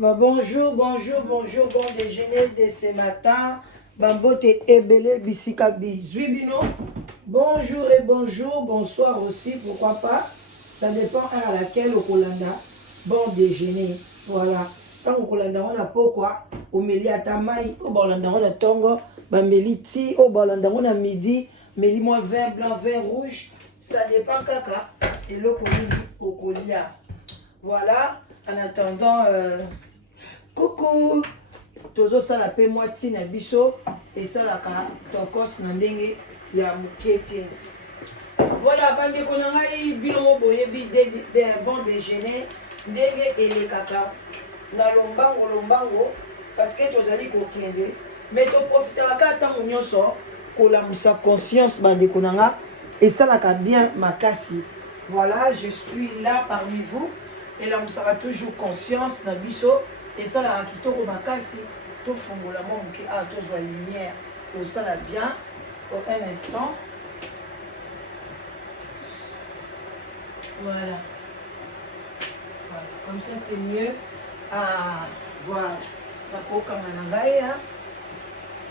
Bonjour, bonjour, bonjour, bon déjeuner de ce matin. Bambote Ebele Bisika Bizuibino. Bonjour et bonjour, bonsoir aussi, pourquoi pas. Ça dépend à laquelle au Kolanda. Bon déjeuner, voilà. Quand au Kolanda, on a pourquoi au Meli Atamai, au Bolanda, on a Tongo, Bameliti, au Bolanda, on a midi, Meli moi vert, blanc, vert, rouge. Ça dépend caca. Et le au Kolia. Voilà, en attendant. Coucou, tozo sala pe moitié na biso et ça la ka tokos na ndenge ya mukete. Voilà bande kona ngai bilongo boye bi de bon déjeuner ndenge elekaka na lombango parce que tozali kokende mais to profitera ka tango nyonso kolamusa conscience bande kona nga et ça la ka bien makasi. Voilà, je suis là parmi vous et là on sera toujours conscience na biso. Et ça, la kitoko makasi, tout fongola mon qui a toujours la lumière. Donc ça là bien. Pour un instant. Voilà. Voilà. Comme ça c'est mieux. Ah, voilà. D'accord, comme on a là.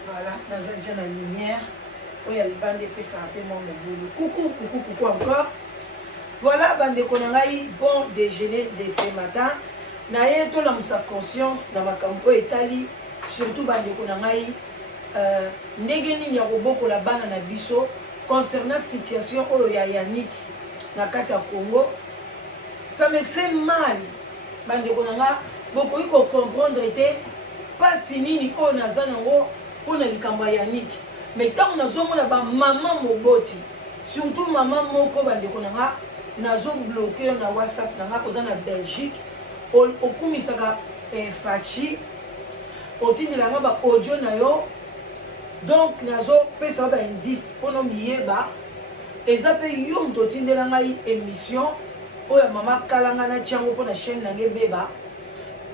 Voilà. Dans déjà la lumière. Oui, il y a le bande et ça a fait mon boulot. Coucou, coucou, coucou encore. Voilà, bande konangai, bon déjeuner de ce matin. Naye to la musa conscience na makambo etali surtout bandeko na ngai ndenge nini ya koboko la bana na biso concernant situation oyo ya Yannick na kati ya Congo. Ça me fait mal bandeko na nga boko iko comprendre te pas nini oyo naza nango pona likambo ya Yannick mais tant nazo mona ba maman moboti surtout maman moko bandeko na nga nazo bloquer na WhatsApp na nga koza na Belgique. Okumisaka fachi otindela nga ba audio na yo donc nazo pesa ba indice pono miyeba eza pe yo mto tindela ngai émission oya mama kalanga na tiango pona chaîne na ngebeba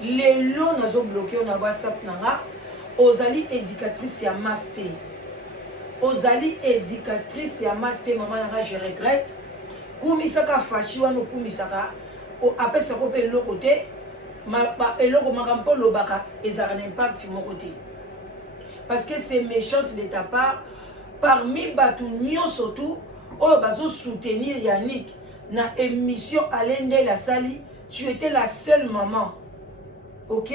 lelo nazo bloquer na WhatsApp na nga ozali éducatrice ya master ozali éducatrice ya master mama na nga je regrette kumisaka fachi wana kumisaka après ça peut le côté et le makampo lobaka ezaka un impact mon côté parce que c'est méchante de ta part parmi batu nyon surtout oh bazo soutenir Yannick na émission Alain de la Sali tu étais la seule maman ok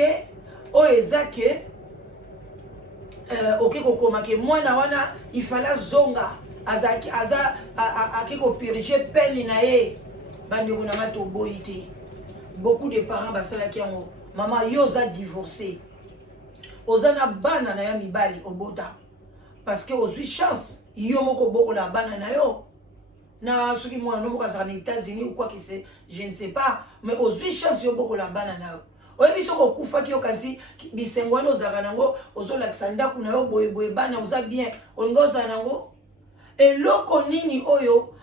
oh ezake ok kokoma ke mwana wana il fallait zonga azaki aza akiko piriger peine na ye. Beaucoup de parents basalaki yango maman yo za divorcé ozana bana na ya mibali obota parce que ozwi chance yo moko boko la bana na yo na soki mwana moko azaka na États-Unis ou quoi que c'est je ne sais pas mais ozwi chance yo boko la bana na yo oyebi soko okufaki yo kanti bisengo wana ozaka nango ozolakisa ndako na yo boye bana oza bien olinga ozala nango eloko nini oyo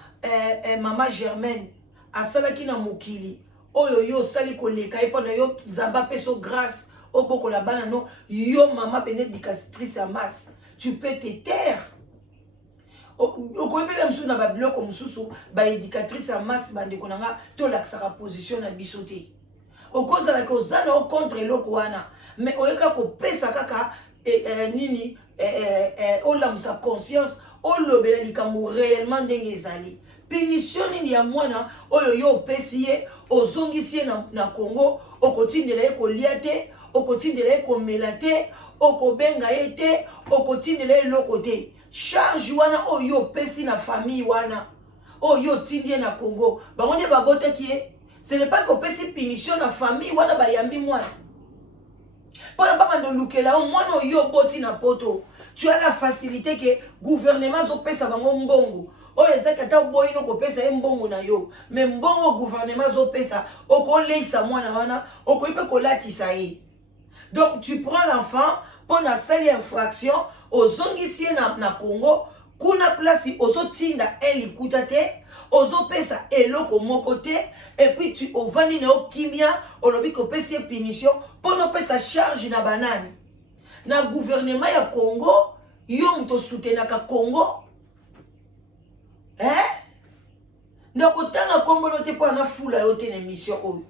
mama Germaine asalaki na mokili oyo yo sali koleka epona yo zamba peso grâce oboko la bana no yo mama éducatrice à masse tu peux te taire okoyebela msusu na babiloko mosusu éducatrice à masse bandeko na nga tolakisaka position na biso te okozalaka ozana o contre eloko wana mais oyeka kopesa kaka nini olamusa conscience olobela likambo réellement ndenge ezali punition nini ya mwana oyo yo opesi ye ozongisi ye na Congo okotindela ye kolia te okotindela ye komela te okobenga ye te okotindela ye eloko te charge wana oyo yo opesi na famille wana oyo otindi ye na Congo bango nde babotaki ye ce n'est pas kopesi punition na famille wana bayambi mwana mpona babanda olukela o mwana oyo oboti na poto tu as la facilité que gouvernement azopesa bango mbongo oyo ezaki ata boyi no kopesa ye mbongo na yo mais mbongo gouvernement azopesa okoleisa mwana wana okoyi mpe kolatisa ye donc tu prends l'enfant mpona sali infraction ozongisi ye na Congo kuna place ozotinda elikuta te ozopesa eloko moko te et puis tu ovandi na yo kimia olobi kopesi ye punition mpona opesa charge na banani na gouvernement ya Congo yo mto soutenaka Congo ndako tanga kombolo te po na fula yo te na émission oyo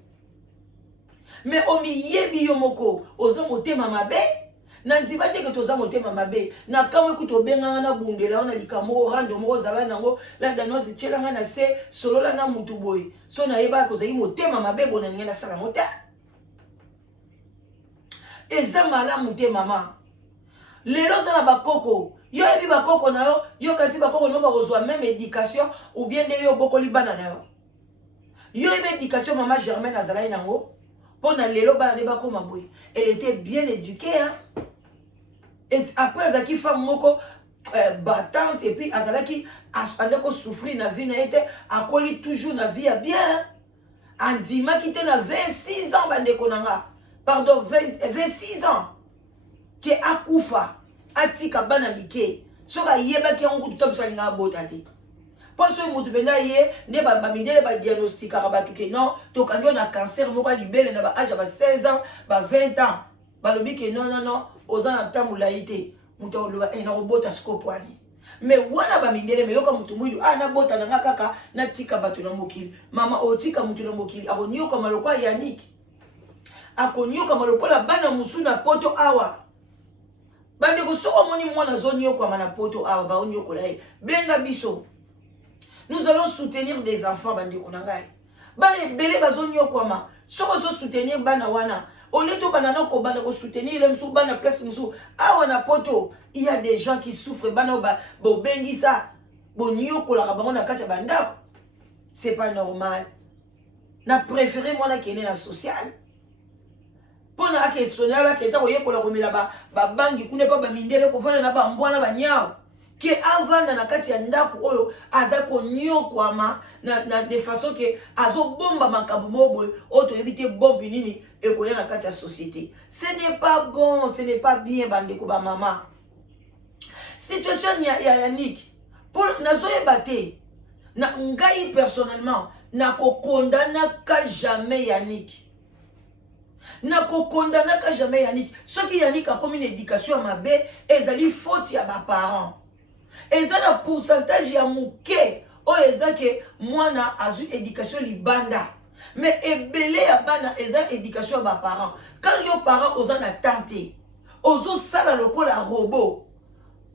mais omiyebi yo moko oza motema mabe na nzima te ke toza motema mabe na kamwe kutu obenganga na bundela na likambo rando moko zala nango la danoise tchelanga na se solola na mutu boye so na yeba kozali motema mabe bona ngena sala mota eza malamu te mama lelo za na bakoko yo yebi bakoko na yo kanti bakoko no bakozwa même éducation ou bien de yo bokoli bana na yo yebi éducation mama Germaine azalai nango pona lelo bana ne bakoma boye elle était bien éduquée hein. Et après azaki femme moko battante et puis azalaki andeko souffrir na vie na été akoli toujours na vie à bien andima kite na 26 ans bandeko nanga pardon 26 ans ke akufa atika bana mike soka yeba ki on kutu tobisa linga bota te parce que mutu benda ye ne ba mindele ba diagnostic ka ba ke non to kanyo na cancer moko libele na ba âge ba 16 ans ba 20 ans ba lobi ke non ozana tamula ite mutu oloba na robota scope wani mais wana ba mindele me yoka mutu mwidu na bota na kaka na tika bato na mokili mama otika mutu na mokili akonyoka maloko ya Yannick akonyoka maloko la bana musu na poto awa bande ko so omoni mwana zonyoka mana poto awa ba onyoko la benga biso. Nous allons soutenir des enfants bande ko nangai bane belé bazonyoko ma soko so soutenir bana wana oleto banana ko bana ko soutenir les musu bana place musu awa na poto il y a des gens qui souffrent bana ba bo bengisa bo nyoko la bango na kacha bandako c'est pas normal na préféré moi na kene na social pona ake sonala ke ta oyekola komela ba bangi kune pa ba mindele ko fana na ba mbwana ba nyao ke avanda na kati ya ndako oyo aza ko nyokwama na de façon que azo bomba makambo mobo oto ebite bombi nini ekoya na kati ya société. Ce n'est pas bon, ce n'est pas bien bandeko ba mama. Situation ya Yannick pour nazo ebate na ngai personnellement na ko condamna ka jamais Yannick. Na ko condamna ka jamais Yannick. Ce qui Yannick a comme une éducation mabe ezali faute ya ba parents. Eza na pourcentage ya muke o eza ke mwana azu éducation libanda mais ebele ya bana eza éducation ya ba parents. Quand yo parents oza na tante ozo sala lokola robot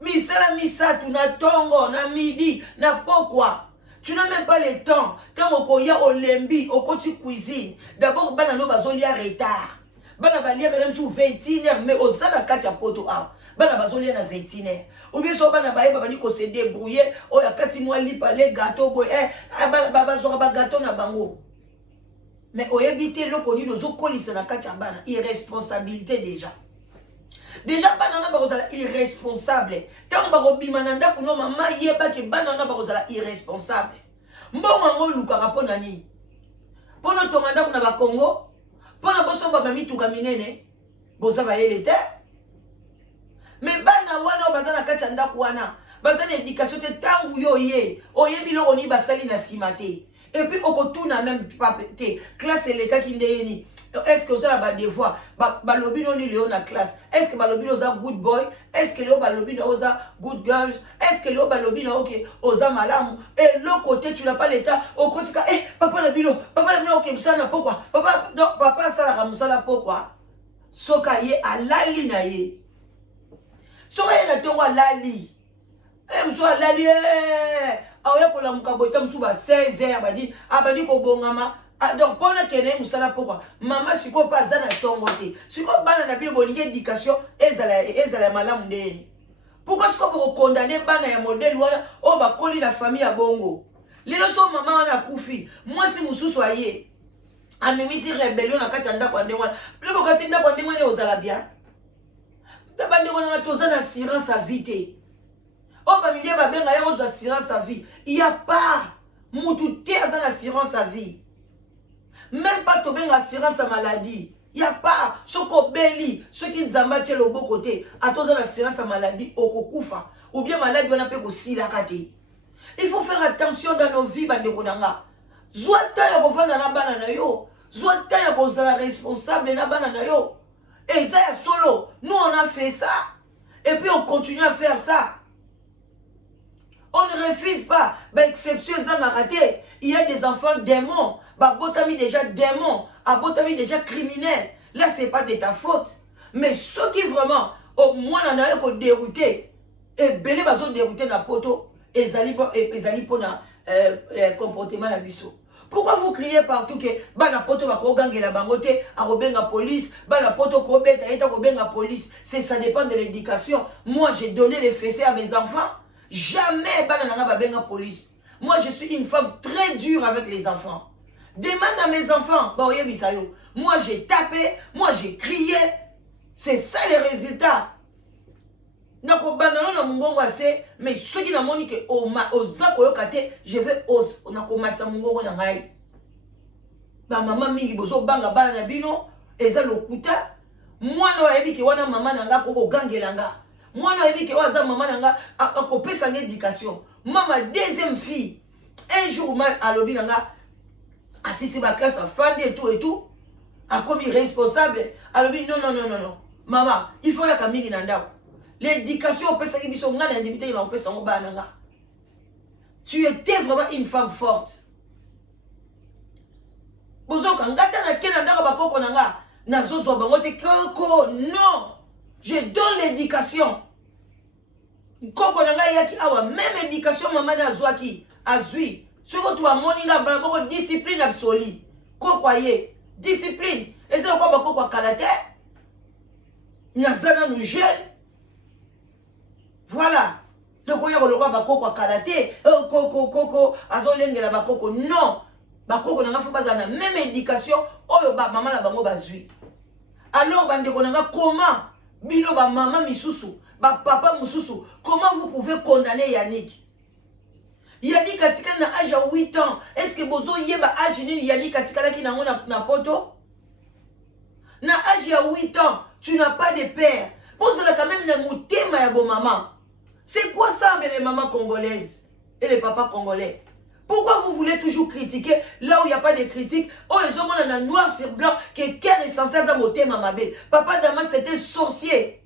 misala misatu na tongo na midi na pokwa tu n'as même pas le temps quand okoya olembi okoti cuisine d'abord bana no bazolia retard bana balia quand même sous 21h mais oza na kati ya poto a bana bazolia na 21h ou bien so bana baye bani ko se débrouiller o ya kati mwa lipa les gâteaux boy bana baba zo ba gâteau na bango mais oyebite lokoni dozo kolisa na kati ya bana irresponsabilité déjà bana na bakozala irresponsable tant bakobima na ndako no mama yeba ke bana na bakozala irresponsable mbongo ngo lukaka pona nini pona tonga ndako na ba Congo pona boso baba mituka minene boza ba yele te mais bana wana bazana kati ya ndako wana bazana éducation te tangu yo ye oyebi loko ni basali na simate et puis okotuna même pas te classe eleka kindeyeni. Est-ce que vous avez des devoirs? Balobi non ni na classe. Est-ce que balobi oza good boy? Est-ce que le balobi oza good girls? Est-ce que le balobi na ok oza malamu? Et l'autre côté tu n'as pas l'état. Au côté papa na bilo ok msana pourquoi? Papa ça la ramusala pourquoi? Soka ye alali na ye. Soka ye na tongo alali. Mso alali aoya kola mukabota msu ba 16h abadi ko bongama. Donc, pour le Kenya, pourquoi maman, si vous pas à tomber, si vous pas na Bible, bonne éducation, ezala malam ndeni. Pourquoi est-ce que vous condamnez bana ya modèle wala o ba koli la famille à bongo? Les leçons maman na kufi. Moi si mususu aye. Amemi si rébellion na kati anda kwa ndengwana. Le bokati nda kwa ndengwana ozala bien. Tabande kona toza na assurance à vie. O ba milie ba benga ya ozo assurance à vie. Il y a pas mutu te azana assurance à vie. Même pas tomber en assurance à maladie. Il n'y a pas ce qu'on bélit, ce qui nous embête le bon côté. À tous en assurance à maladie, au kokufa. Ou bien maladie, on appelle aussi la kate. Il faut faire attention dans nos vies, bande konanga. Zouata ya kofanda na bana na yo. Zouata ya kozala responsable na bana na yo. Et ça ya solo. Nous on a fait ça. Et puis on continue à faire ça. On ne refuse pas. Ben, exception, ça m'a raté. Il y a des enfants démons. babotami déjà démon, abotami déjà criminel. Là, c'est pas de ta faute. Mais ceux qui vraiment, au moins, on a eu dérouté, et belé bazo dérouté na poto, et zali pour na comportement na biso. Pourquoi vous criez partout que bana poto ba ko gangela bangote a robenga police, bana poto ko beta eta ko benga police, c'est ça dépend de l'éducation. Moi j'ai donné les fessées à mes enfants, jamais bana nanga ba benga police. Moi je suis une femme très dure avec les enfants. Demande à mes enfants, ba oyebi sayo. Moi j'ai tapé, moi j'ai crié. C'est ça les résultats. Nako bandano na mungongo ase, mais ceux qui n'a moni que ozako yokate, je vais nako matsa mungongo na ngai. Ba maman mingi bozo banga bana na bino, eza lokuta. Mwana oyebi ke wana mama nanga ko gangelanga. Mwana oyebi ke waza mama nanga akopesa éducation. Maman deuxième fille, un jour ma alobi nanga assisi ma classe à fandi et tout, a comme irresponsable. Alobi non. Maman, il faut ya kamingi na ndako. L'éducation, tu étais vraiment une femme forte. Non, je donne l'éducation. Même éducation, maman Azouaki, Azui. Ce que tu as moninga, discipline absolue. Discipline. Et c'est encore kalate. Nazana nous jeune. Voilà. Donc, il y a un karaté, koko, azolengela bakoko. Non. Bakoko n'a pas la même éducation. Oh, maman la bango bazui. Alors, comment, bino ba maman misusu, ba papa misusu, comment vous pouvez condamner Yannick? Yannick Katika na âge à 8 ans. Est-ce que bozo yeba âge ni Yannick Katika qui n'a na poto? Na âge à 8 ans, tu n'as pas de père. Pose quand même na mutema ya bo maman. C'est quoi ça avec les mamans congolaises et les papas congolais? Pourquoi vous voulez toujours critiquer là où il n'y a pas de critique? Oh, les hommes ont un noir sur blanc que Ker est censé avoir moté mamabé. Papa Damas c'était sorcier.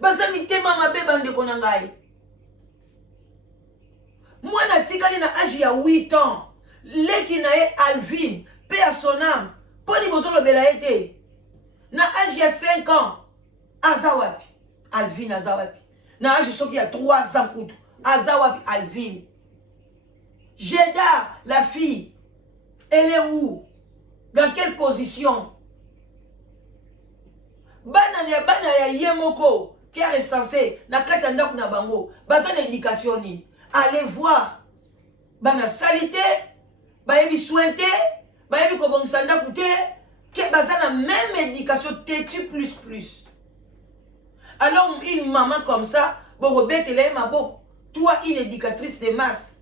Bazamité mamabé bande konangai. Moi na tikali na âge ya 8 ans. Leki na e Alvin, paix à son âme. Poni bozo lo belaete. Na âge ya 5 ans. Azawapi. Alvin Azawapi. Na âge soki ya 3 ans kutu. Azawapi Alvin. Jeda, la fille. Elle est où? Dans quelle position? Bana ya yemoko. Qui est censé. Na katanda kuna bango. Bazan éducation ni. Allez voir. Bana salité. Bayebi sointe. Bayebi kobonsanda kute. Que bazana même éducation têtu plus. Alors une maman comme ça, Borobet elle ma beaucoup. Toi une éducatrice de masse.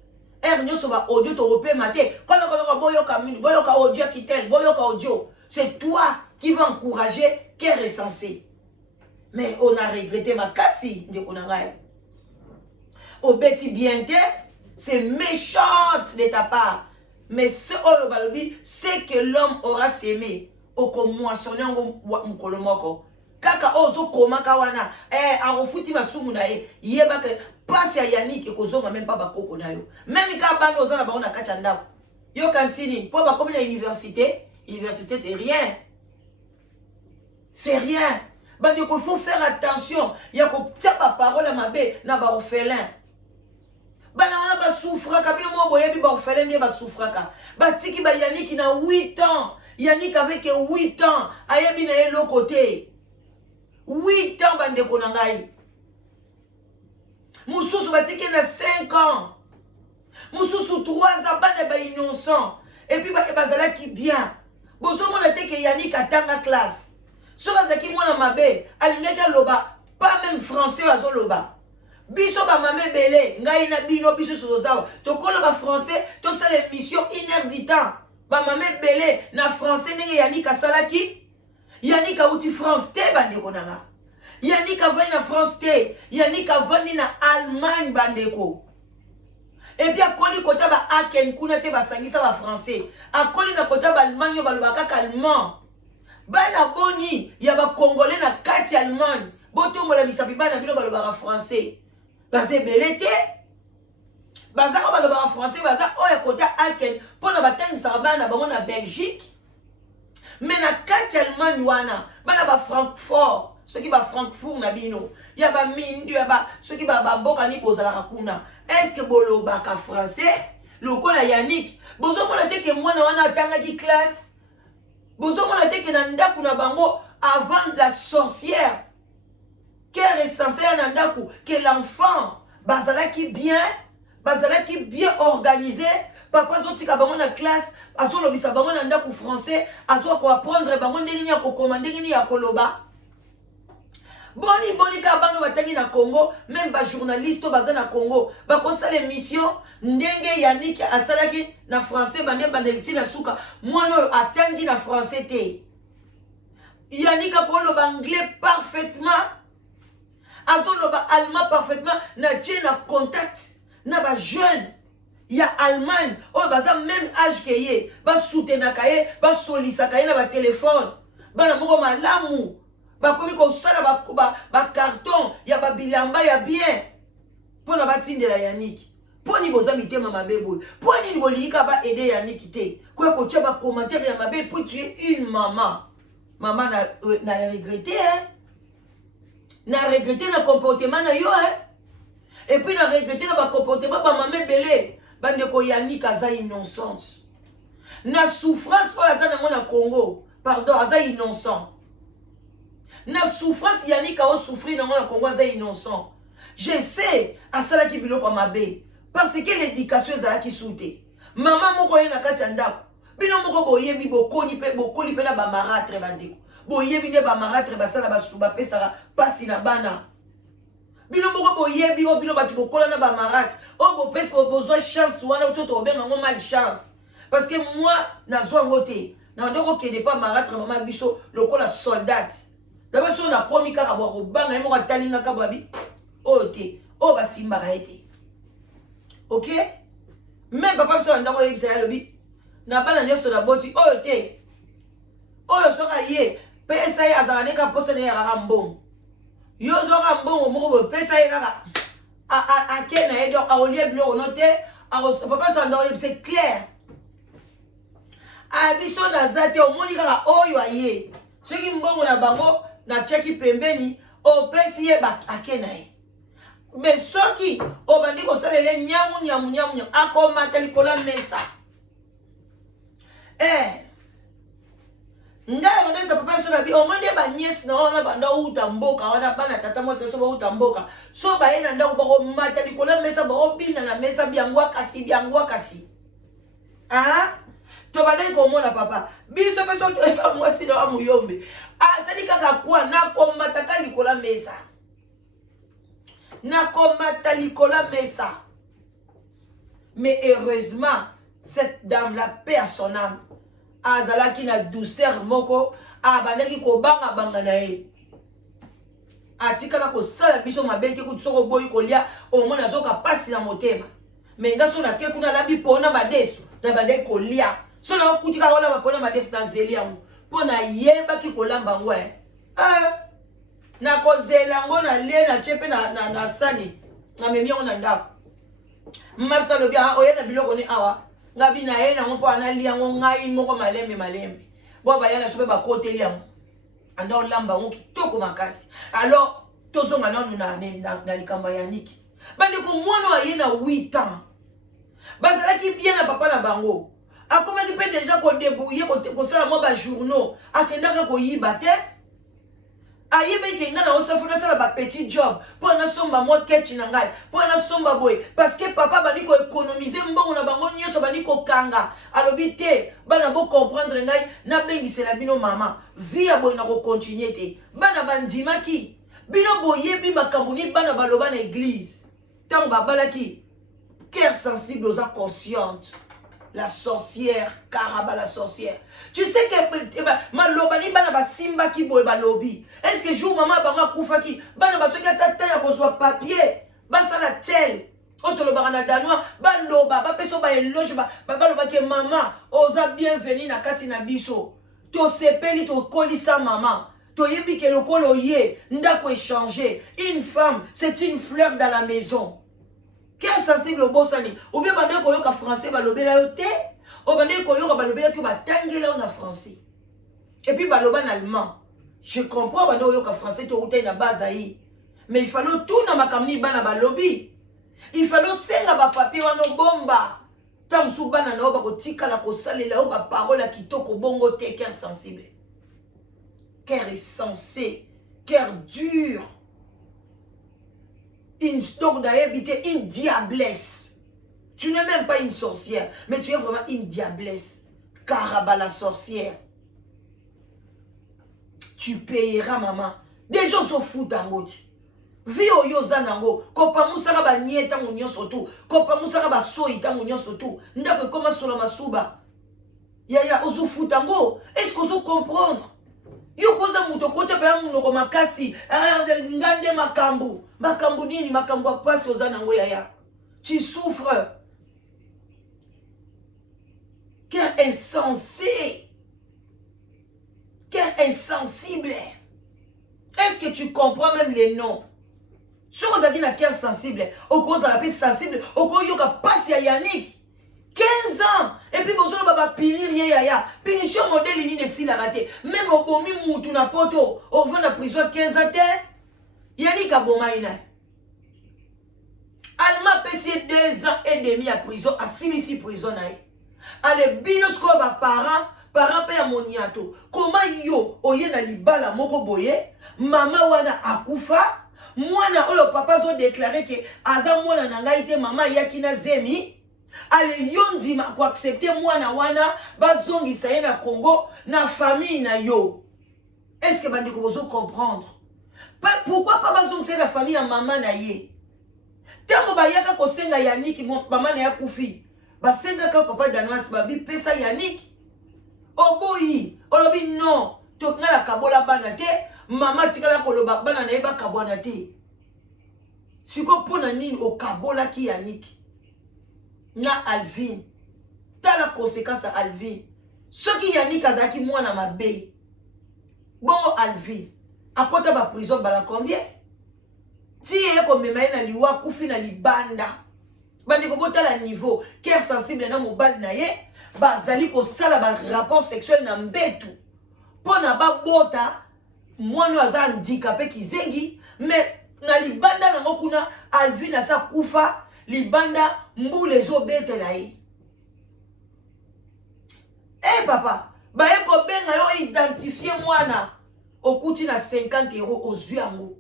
Audio européen maté. C'est toi qui vas encourager qui est recensé. Mais on a regretté ma cassie de Konangaï. Obeti bienté, c'est méchante de ta part. Mais ce c'est que l'homme aura s'aimé. Oko moissonné en kolomoko. Kaka ozo komaka wana arofuti masumu na ye yeba ke passe ya Yannick e kozonga même pas bakoko na yo même ka bana ozana ba ona kacha ndako yo kantini po ba comme na université c'est rien bah il faut faire attention ya ko tia ba parole à mabe na ba orphelin bana wana ba souffra kabino mo boyebi ba orphelin ne ba souffraka ba tiki ba Yannick na 8 ans Yannick avec 8 ans ayebi na l'autre côté 8 ans bande konangai. Moussousou batike na 5 ans. Moussousou 3 ans bande ba innocent. Et puis bazala qui bien. Bozo mona teke Yannick atanga classe. Soka zaki mona mabe, alingeka loba, pas même français azo loba. Biso ba mame belé, ngai na bino biso sozawa. To kolo ba français, to sa l'émission 1 heure du temps. Ba mame belé na français ndenge Yannick asalaki. Yannick a outi France te bandeko nanga. Yannick a vani na France te. Yannick a vani na Allemagne bandeko. Et puis a koli kota ba aken kuna te ba sangisa ba français. A koli na kota ba Allemagne ba lobaka allemand. Bana boni ya ba congolais na kati Allemagne. Botombo la misapi bana bino ba lobaka français. Ba se belete. baza ko baloba français baza oya kota Aken pona batangisa bana bango na Belgique mais na kati Allemagne wana bana ba Francfort ceux qui ba Francfort na bino ya ba mindu ya ba ceux qui ba boka ni bozala kuna est-ce que boloba ka français lokola Yannick bozo mona te ke mwana wana atanga ki classe bozo mona te ke na ndaku na bango avant la sorcière quel est censé na ndaku que l'enfant bazalaki bien organisé papa zotika bango na classe azolobisa bango na ndaku français azo ko apprendre bango ndenge ya ko commander ni ya koloba boni ka bango batangi na Congo même ba journaliste baza na Congo ba ko sala émission ndenge Yannick asalaki na français bande bandeliti na suka mwana atangi na français te Yannick ko loba anglais parfaitement azoloba allemand parfaitement na tient na contact na ba jeune ya Allemagne oh baza même âge que ye ba soutenir kaye ba solisa kaye na ba téléphone bana moko malamu ba komi ko sala ba carton ya ba bilamba ya bien pona batindela Yannick poni boza mitema mabebo poni ni bolika ba aider Yannick te ko tia ba commentaire ya mabe pour tu es une maman na regretter hein na regretter le comportement na yo hein et puis na regretter le comportement ba maman belé bande ko Yannick aza innocente na souffrance o aza na Congo pardon aza innocent na souffrance Yannick a souffrir dans na Congo aza innocent je sais asala ki biloko mabe parce que l'éducation ezala ki souté maman moko ye na kati ndako bino moko boyebi bokoni pe na ba marâtre bandeko boyebi ne ba marâtre basala basuba pesaka pasi na bana bino moko boyebi o bino batu bokola na ba marâtre o bo pesa besoin chance wana toto obenga ngo mal chance parce que moi nazwa ngote na ndoko kende pa marâtre maman biso lokola soldat d'abord so na komi kaka bo banga mo talinga ka babi o te o basimba ka ete OK même papa biso ndako yebisa ya lobi na bana nyoso na boti o te oyo soka ye pesa ye azala neka posa ne ya mbongo yo zoka mbongo moko pesa ye kaka a kena ye donc a olie bilo note a papa so ndako c'est clair a biso na zate o moni kaka oyo aye soki mbongo na bango na cheki pembeni o pesi ye ba akena ye mais soki o bandi ko salele nyamu akomata likola mesa ngala bandesa papa so na bi o mande ba nièce na wana banda uta mboka wana bana tata mo so ba uta mboka so ba yena ndako ba ko mata likola mesa ba obina na mesa biangwa kasi ah to bana ko mona papa biso peso to ba mwasi na amuyombe sadi kaka kwa na komata ka likola mesa mais heureusement cette dame la paix à son âme azalaki na douceur moko abanaki ko banga na ye atikala ko sala biso mabete ko tsoko boyi ko lia o mona zoka pasi na motema mais ngaso na ke kuna labi pona badesu na bande ko lia so na kutika wala mapona badesu na zeli yango pona yeba ki ko lamba ngwe na ko zela ngo na le na chepe na sani na memi ngo na ndako mapsa lobi oye na biloko ni awa ngabi na ye na ngo po analia ngo ngai moko malembe bo ba yana sope ba kote liango anda olamba ngo kitoko makasi alors tozonga na likamba Yannick bande ko mwana aye na 8 ans bazalaki bien na papa na bango akomaki pe déjà ko débrouiller ko sala mo ba journaux akendaka ko yiba te ayebe ke ngana osafuna sala ba petit job pour na somba mo ketchi na ngai pour na somba boy parce que papa bani ko économiser mbongo na bango nyoso bani ko kanga alobi te bana bo comprendre ngai na bengisela bino mama vie ya boy na ko continuer te bana bandimaki bino boyebi makambo ni bana baloba na église tant babalaki cœur sensible aux consciente la sorcière, Karaba la sorcière. Tu sais que malobani bana ba simba ki boy ba lobi. Est-ce que jour maman banga kufa ki bana ba soki tata ya kozwa papier, ba sala tel. Oto lo barana danois, ba loba, ba peso ba eloge ba loba ke maman, oza bienvenue na kati na biso. To sepeli to kolisa maman. To yebi ke lokolo ye, ndako échanger. Une femme, c'est une fleur dans la maison. Cœur sensible au bosani. Ou bien bande koyoka français balobela yo te. Ou bande koyoka balobela ki batangela na français. Et puis baloba en allemand. Je comprends bande koyoka français to uta na base ayi. Mais il fallait tout na makamni bana balobi. Il fallait senga ba papier wana bomba. Tamsu bana na oba kotika la kosalela oba parole kitoko bongo te cœur sensible. Cœur insensé, cœur dur. Donc d'habiter une diablesse. Tu n'es même pas une sorcière, mais tu es vraiment une diablesse. Caraba la sorcière. Tu payeras, maman. Des gens se foutent en route. Vi oyo zanango. Kopa musaka ba nieta munyo sotu. Kopa musaka ba soita munyo sotu. Ndako koma solo masuba. Yaya ozu foutango. Est-ce que vous comprendre? Yo koza muto kocha pa munoko makasi. Ngande makambu. Makambu nini makambu apasi ozanango yaya. Tu souffres. Quel insensé. Quel insensible. Est-ce que tu comprends même les noms? Si vous avez un cœur sensible, au cause de la paix sensible, au cause de la passe à Yannick. 15 ans. Et puis, vous avez punir yaya. Punition modèle ni de si la raté. Même au bomi moutou na poto. Au fond de la prison 15 ans. Yannick a bomaïna. Alma payé 2 ans et demi à prison. À 6 prison. Allez, binosko ba parents paye à moniato. Comment yo, oye na libala moko boye. Mama wana akufa. Mwana oyo papa zo déclaré que aza mwana nanga ite mama yakina zemi. Ale yondi ma ko accepter mwana wana bazongi saye na Congo na famille na yo. Est-ce que bandiko bozo comprendre? Pourquoi pas bazongi saye la famille ya maman na ye? Tango bayaka ko senga Yannick maman na ya kufi. Ba senga ka papa Danois babi pesa Yannick. Oboyi, olobi non, to ngala kabola bana te. Maman tikala koloba bana na eba kabwana te. Siko pona nini o kabola ki Yannick. Na Alvin. T'as la conséquence à Alvin. Ce qui Yannick azaki mwana mabe. Bongo Alvin. A kota ba prison bala combien? Ti ye ko memaye na liwa kufi na libanda. Bandi ko bota la niveau cœur sensible na mobile na ye, ba zali ko sala ba rapport sexuel na mbetu. Pona ba bota mwana aza handicapé kizengi, mais na libanda na ngokuna Alvin asa kufa libanda mbule zo bete la ye. Eh papa, ba eko benga yo identifier mwana okuti na 50 € ozwi yango.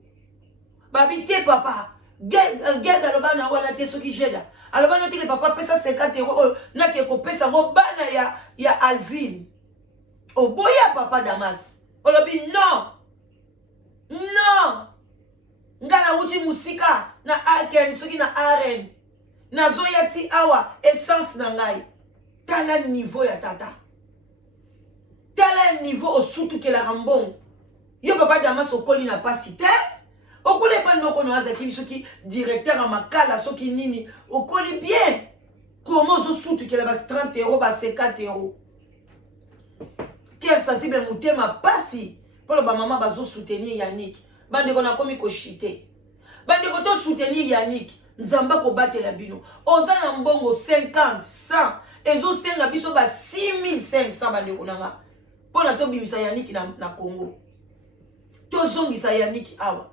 Babité papa, genda lobana wana te soki jeda. Alobana te que papa pesa 50 € na ke ko pesa ngo bana ya Alvin. Oboya papa Damas. Olobi non. Non. Ngana uti musika na aken soki na aren. Na zoyati awa essence na ngai. Tala niveau ya tata. Tala niveau osutu ke la rambon. Yo papa Damas okoli na pasite. Okoli pa ndoko no azaki soki directeur en makala soki nini. Okoli bien. Comment zo sutu ke la bas 30 € ba 50 €. Cœur sensible mutema pasi. Pour le maman bazo soutenir Yannick. Bande ko na komi ko chité. Bande ko to soutenir Yannick. Nzamba ko batela bino. Oza na mbongo 50, 100. Ezo senga biso ba 6500 bande ko nanga. Pour na to bimisa Yannick na Congo. To zongisa Yannick awa.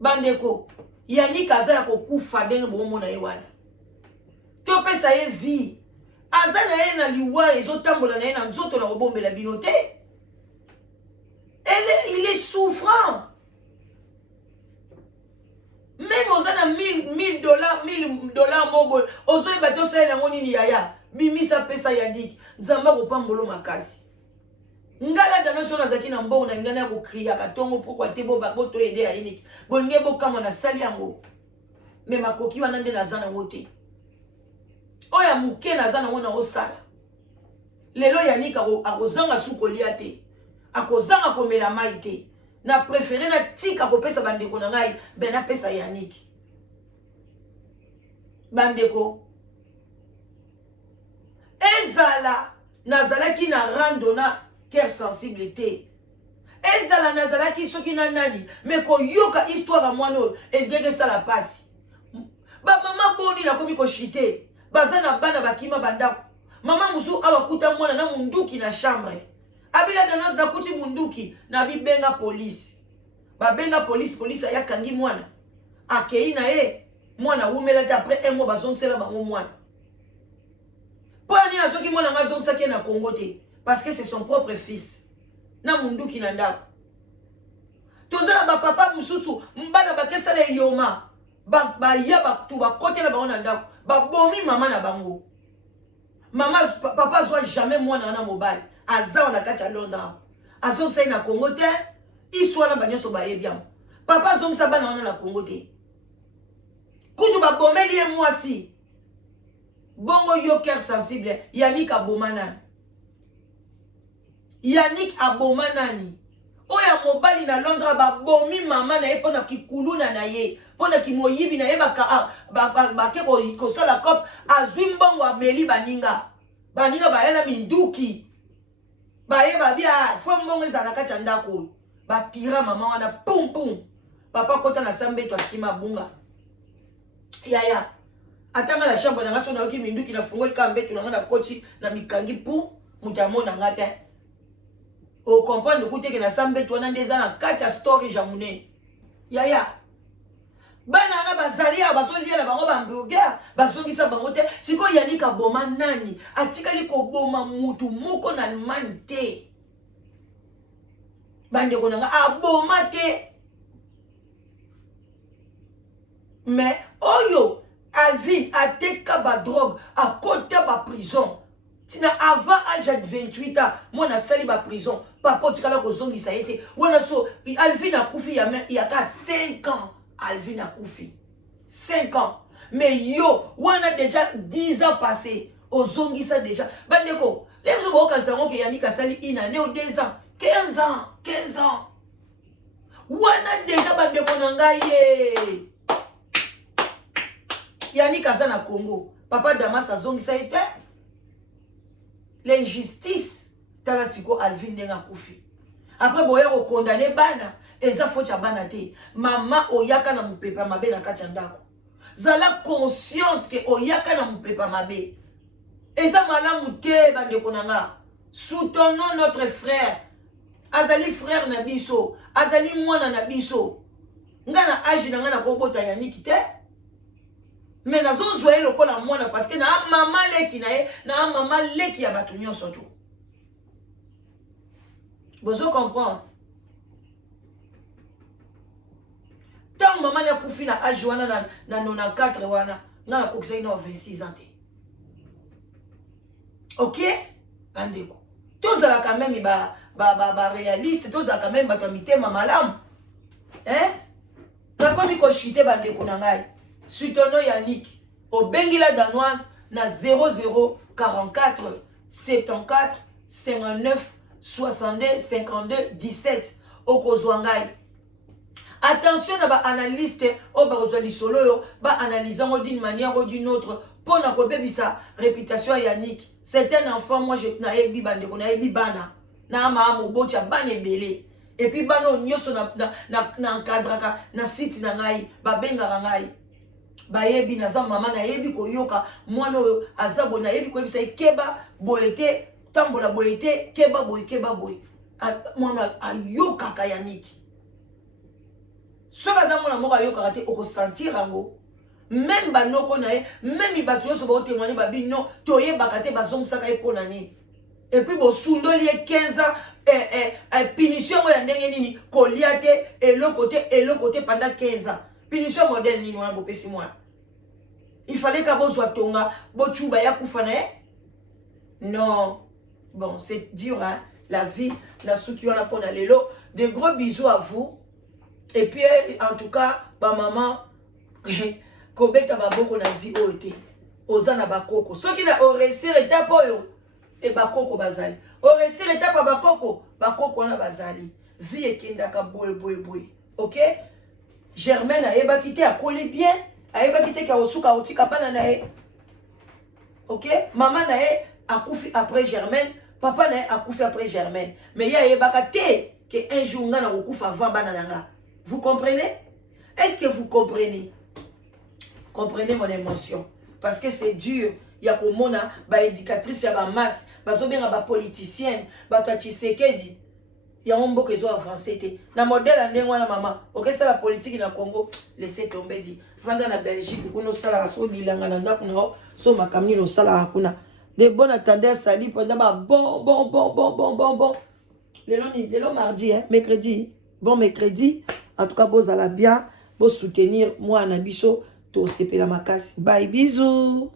Bande ko Yannick aza ko kufa ndenge bomo na yewana. To pesa ye vie. Aza na ye na liwa ezo tambola na ye na nzoto na kobombela bino te. Il est souffrant. Même aux ana 1000 $, mobo. Ozo e bato sa la ngoni ni yaya. Bimisa pesa Yannick. Nzamba ko pambolo makasi. Ngala danoso na zaki na mbongo na ngana ko kriya katongo pourquoi te bo baboto aider ya Yannick. Bonge bo kama na sali yango. Mais makoki wana nde nazana ngote. Oya muke nazana ngona osala. Lelo Yannick akozanga sukolia te. Akozanga komela mai te. Na préféré na tika kopesa bandeko na ngai ben na pesa Yannick. Bandeko. Ezala nazalaki na randona cœur sensibilité. Ezala nazalaki soki na nani mais ko yoka histoire à moi no et dege ça la passe. Ba maman boni na komi ko chité. Bazana bana bakima bandako. Maman musu awakuta mwana na munduki na chambre. Abila danas na kuti munduki na bibenga police. Ba benga police ya kangi mwana. Akei na mwana wumela d'après un mois bazongisela bango mwana. Poni azoki mwana ngazongisa ke na Congo te parce que c'est son propre fils. Na munduki na ndako. Tozala ba papa mususu mbana bakesala yoma. Ba ya ba tu ba kote na bango na ndako. Ba bomi mama na bango. Mama papa zwa jamais mwana na mobile. Azawa na kati ya Londres. Azongisa na Congo te. Histoire na banyoso ba yebiam. Papa zongisa bana wana na Congo te. Kutu ba bomeli mwasi. Bongo yo cœur sensible. Yannick abomanani. Yannick abomanani. Oya mobali na Londres ba bomi mama na ye pona kikuluna na ye. Pona kimoyibi na ye ba ke ko sala cop azwi mbongo ameli baninga. Baninga ba yana minduki. Ba ye ba bia fo mbongo ezala kati ya ndako. Ba tira mama wana pum pum. Papa kota na sambe to akima bunga. Yaya. Atanga la chambre na ngaso na oki minduki na fungoli kambe tu na kochi na mikangi pu mutamo na ngate. O comprendre koute ke na sambe to na ndeza na kati ya story jamune. Yaya. Bana na bazali ya bazolia na bango bamburger bazongisa bango te siko Yannick aboma nani atikali ko boma mutu moko na mante. Bande ko nanga aboma te. Mais oyo Alvin a teka ba drogue à côté ba prison. Tina avant âge de 28 ans, moi na sali ba prison. Papa tikala ko zongi sa été. Wana so Alvin a koufi il y a 5 ans. Alvin a koufi. 5 ans. Mais yo, wana déjà 10 ans passés. Au zongi ça déjà. Bandeko, les gens vont quand ça que Yannick a sali une année ou 2 ans. 15 ans. 15 ans. Wana déjà bandeko nangaye. Yannick aza na Congo. Papa Damas a zongi ça été. L'injustice. Tala siko Alvin denga koufi. Après boya ko condamner bana. Eza foti ya bana te. Mama oyaka na mupepa mabe na kati ya ndako. Zala consciente que oyaka na mupepa mabe. Eza malamu te bandeko nanga. Soutenons notre frère. Azali frère na biso. Azali mwana na biso. Nga na âge na nga na kobota Yannick te. Mais nazo zoye lokola mwana parce que na mama leki na ye, na mama leki ya batu nyonso to. Bozo comprendre. Tant maman na kufi na âge wana na 94 wana, nga na kokisa ina 26 ans te. OK? Bandeko. Tozala quand même ba réaliste, tozala quand même ba mitema malamu. Hein? Na komi ko chite bandeko na ngai. Soutenons Yannick. Au Bengila Danoise, na 00 44 74 59 62 52 17. Au Kozwangai. Attention à ba analyste au Barozoli Solo, ba analysant d'une manière ou d'une autre pour na kobebisa réputation à Yannick. C'est un enfant, moi je na ebi bande ko na ebi bana. Na ma mo bocha bane belé. Et puis bano nyoso na encadraka na site na ngai ba benga ngai. Ba yebi na za mama na yebi ko yoka mwana azabo na yebi ko bisa keba boete tambola boete keba boy. Mwana ayoka ka Yannick. Soka za mwana moka yoka te oko sentir ango. Même banoko na ye, même ibatu yoso ba témoigner ba bino toye bakate bazongisa ka epona ni. Et puis bo sundoli 15 ans punition ya ndenge nini koliate et le côté pendant 15 ans. Punition modèle nini wana bopesi moi. Il fallait ka bozwa tonga bo chuba ya kufana Non. Bon, c'est dur hein, la vie, la souki wana pona lelo. De gros bisous à vous. Et puis en tout cas, ba maman kobeta baboko na vie ote. Ozana bakoko. Soki na oresir étape oyo e bakoko bazali. Oresir étape bakoko wana bazali. Vie ekendaka boye. OK? Germaine a eba kité a collé bien, a eba kité ka osuka otika bana na e. OK? Maman na e a koufi après Germaine, papa na e a koufi après Germaine. Mais ya eba kité que un jour nga na koufa avant bana nanga. Vous comprenez? Est-ce que vous comprenez? comprenez mon émotion. Parce que c'est dur. Il y a comme on a éducatrice, il y a ma masse, ma politicienne, ma Tshisekedi. Il y a un beau qui soit avancé. Na modèle en dengue na maman. Ok, c'est la politique na Congo. Laissez tomber dit. Vendre na Belgique, qu'on a sala so bilanga na ndako na so makamni no sala kuna. Des bonnes attendeurs sali pour d'abord bon. Le long mardi, hein, mercredi. Bon mercredi. En tout cas, vous allez bien. Vous soutenir moi en abisso. Tout c'est la macasse. Bye, bisous.